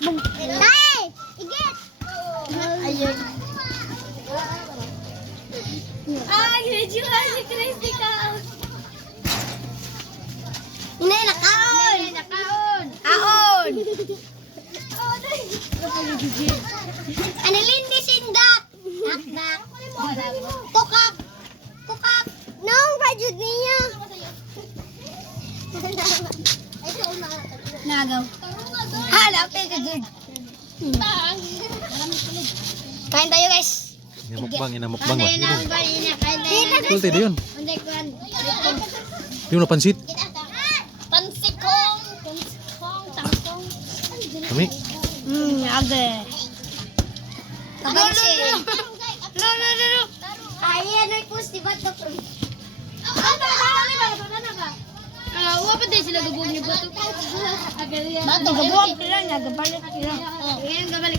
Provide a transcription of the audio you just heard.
Tay! Igit! Ayun. Ay, medyo si Christy ka. Inay, nakaon! Nakaon. Aon! Oh, day. Anilindi sindak! Nakdak! Tukak! Tukak! Nong, bajud niya! Nagaw. Hala, pega good. Kain tayo guys. Inamukbang ba? Dito. Sulti na yun. Hindi ko yan. Di mo napansit. Pansikong. Tangkong. Kami. Ade. Kabansi. No. Ayan, ay pusti ba ito? Wa pa din sila gabong ni Bato. Bato, gabuang sila niya, gabalit sila.